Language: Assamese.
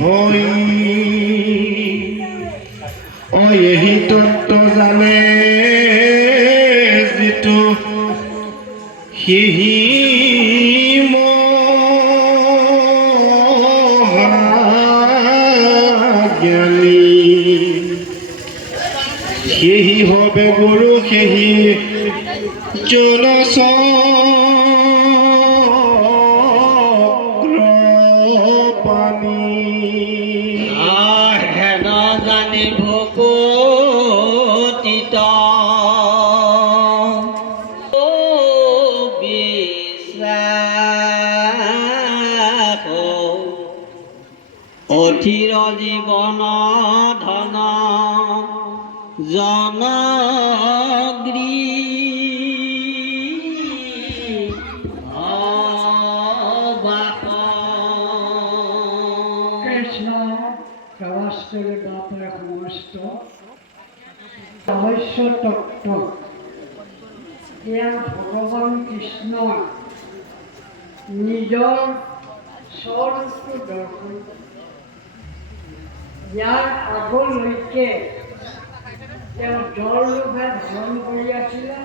ভয় এই তত্ত্ব জানে যিটো সিহি জ্ঞানী সেহি হবে গুৰু সেহি জনচক্ৰপাণী হেন জানি ভকতিত বিশ্বাস অধীৰ জীৱন ধন জনগ্ৰী কৃষ্ণ কাবাস্তেৰে বাপৰে সমস্ত ৰহস্য তত্ত্ব এয়া ভগৱান কৃষ্ণই নিজৰ স্বৰূপটো দৰ্শন ইয়াৰ আগলৈকে তেওঁ জল ৰূপে ধাৰণ কৰি আছিলে